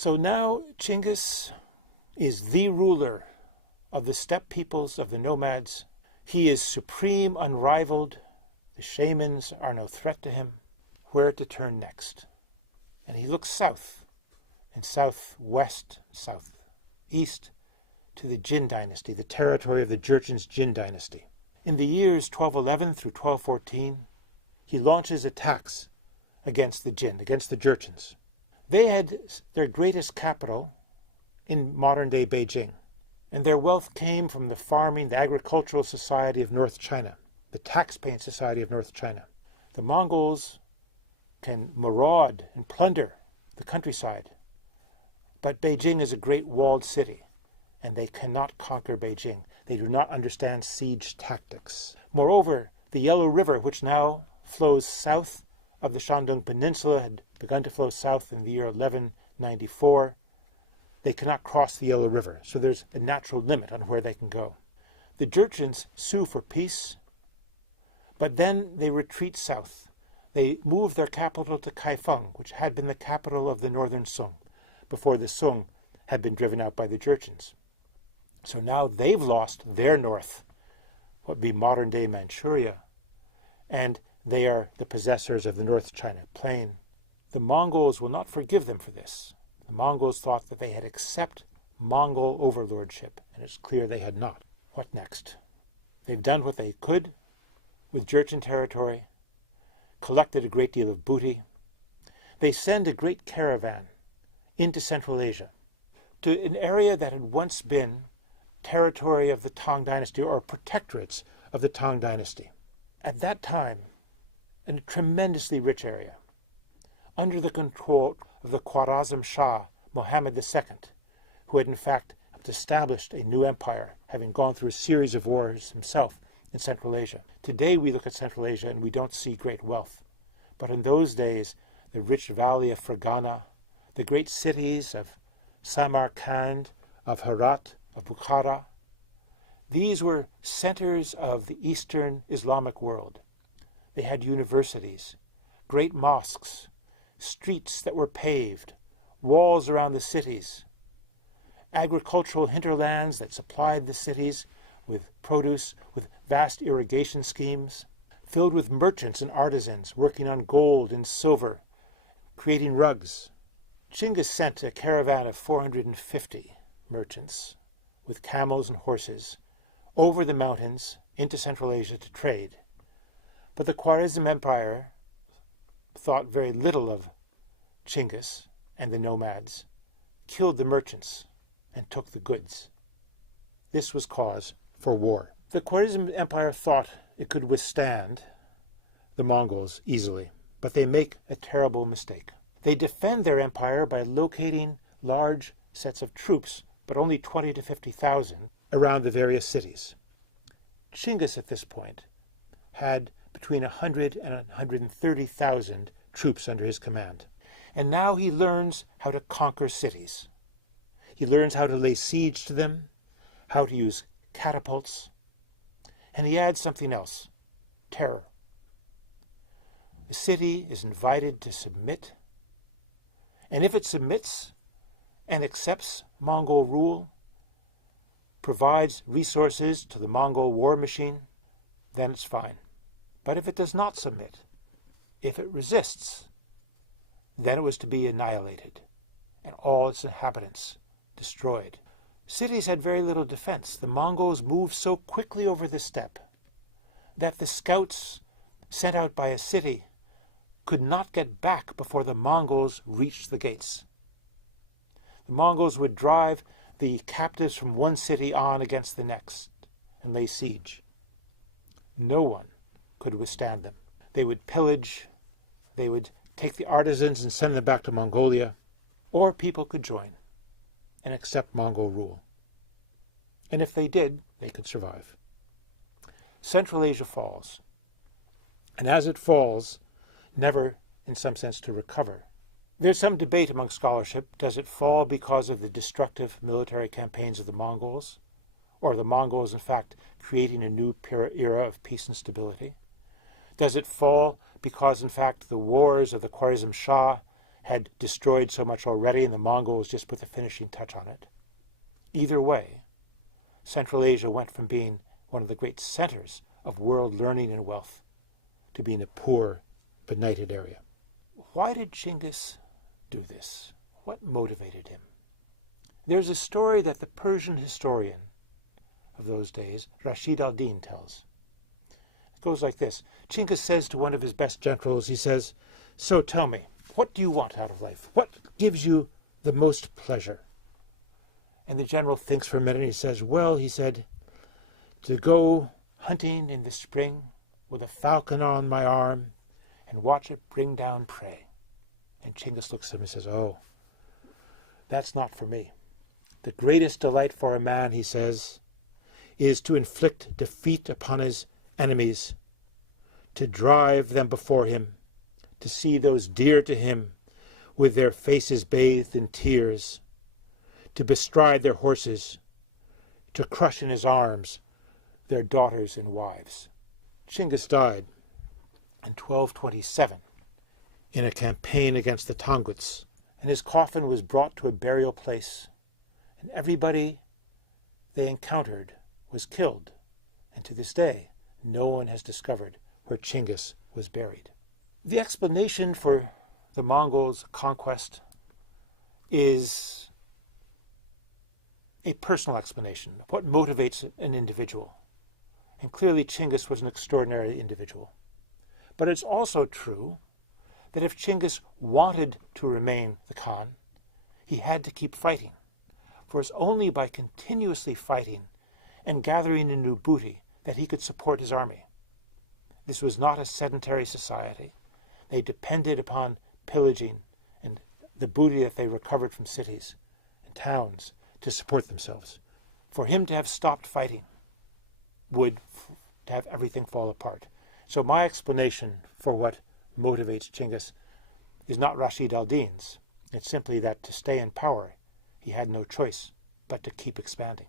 So now Chinggis is the ruler of the steppe peoples, of the nomads. He is supreme, unrivaled. The shamans are no threat to him. Where to turn next? And he looks south, and southwest, southeast, to the Jin dynasty, the territory of the Jurchen's Jin dynasty. In the years 1211 through 1214, he launches attacks against the Jin, against the Jurchens. They had their greatest capital in modern-day Beijing, and their wealth came from the farming, the agricultural society of North China, the tax-paying society of North China. The Mongols can maraud and plunder the countryside, but Beijing is a great walled city, and they cannot conquer Beijing. They do not understand siege tactics. Moreover, the Yellow River, which now flows south of the Shandong Peninsula, had begun to flow south in the year 1194. They cannot cross the Yellow River, so there's a natural limit on where they can go. The Jurchens sue for peace, but then they retreat south. They move their capital to Kaifeng, which had been the capital of the northern Sung, before the Sung had been driven out by the Jurchens. So now they've lost their north, what would be modern-day Manchuria, and they are the possessors of the North China Plain. The Mongols will not forgive them for this. The Mongols thought that they had accepted Mongol overlordship, and it's clear they had not. What next? They've done what they could with Jurchen territory, collected a great deal of booty. They send a great caravan into Central Asia, to an area that had once been territory of the Tang Dynasty, or protectorates of the Tang Dynasty. At that time, in a tremendously rich area, under the control of the Khwarezm Shah, Mohammed II, who had in fact established a new empire, having gone through a series of wars himself in Central Asia. Today we look at Central Asia and we don't see great wealth. But in those days, the rich valley of Fergana, the great cities of Samarkand, of Herat, of Bukhara, these were centers of the Eastern Islamic world. They had universities, great mosques, streets that were paved, walls around the cities, agricultural hinterlands that supplied the cities with produce, with vast irrigation schemes, filled with merchants and artisans working on gold and silver, creating rugs. Chinggis sent a caravan of 450 merchants with camels and horses over the mountains into Central Asia to trade. But the Khwarezm Empire thought very little of Chinggis and the nomads, killed the merchants, and took the goods. This was cause for war. The Khwarezm Empire thought it could withstand the Mongols easily, but they make a terrible mistake. They defend their empire by locating large sets of troops, but only 20 to 50,000, around the various cities. Chinggis at this point had between 100 and 130,000 troops under his command. And now he learns how to conquer cities. He learns how to lay siege to them, how to use catapults, and he adds something else: terror. The city is invited to submit, and if it submits and accepts Mongol rule, provides resources to the Mongol war machine, then it's fine. But if it does not submit, if it resists, then it was to be annihilated, and all its inhabitants destroyed. Cities had very little defense. The Mongols moved so quickly over the steppe that the scouts sent out by a city could not get back before the Mongols reached the gates. The Mongols would drive the captives from one city on against the next and lay siege. No one could withstand them. They would pillage, they would take the artisans and send them back to Mongolia, or people could join and accept Mongol rule. And if they did, they could survive. Central Asia falls. And as it falls, never, in some sense, to recover. There's some debate among scholarship. Does it fall because of the destructive military campaigns of the Mongols? Or the Mongols, in fact, creating a new era of peace and stability? Does it fall because, in fact, the wars of the Khwarezm Shah had destroyed so much already and the Mongols just put the finishing touch on it. Either way, Central Asia went from being one of the great centers of world learning and wealth to being a poor, benighted area. Why did Chinggis do this? What motivated him? There's a story that the Persian historian of those days, Rashid al-Din, tells. It goes like this. Chinggis says to one of his best generals, he says, "So tell me, what do you want out of life? What gives you the most pleasure?" And the general thinks for a minute and he says, "Well," he said, "to go hunting in the spring with a falcon on my arm and watch it bring down prey." And Chinggis looks at him and says, "Oh, that's not for me. The greatest delight for a man," he says, "is to inflict defeat upon his enemies, to drive them before him, to see those dear to him with their faces bathed in tears, to bestride their horses, to crush in his arms their daughters and wives." Chinggis died in 1227 in a campaign against the Tanguts, and his coffin was brought to a burial place, and everybody they encountered was killed, and to this day no one has discovered where Chinggis was buried. The explanation for the Mongols' conquest is a personal explanation, what motivates an individual. And clearly Chinggis was an extraordinary individual. But it's also true that if Chinggis wanted to remain the Khan, he had to keep fighting. For it's only by continuously fighting and gathering in new booty that he could support his army. This was not a sedentary society. They depended upon pillaging and the booty that they recovered from cities and towns to support themselves. For him to have stopped fighting would have everything fall apart. So my explanation for what motivates Chinggis is not Rashid al-Din's. It's simply that to stay in power, he had no choice but to keep expanding.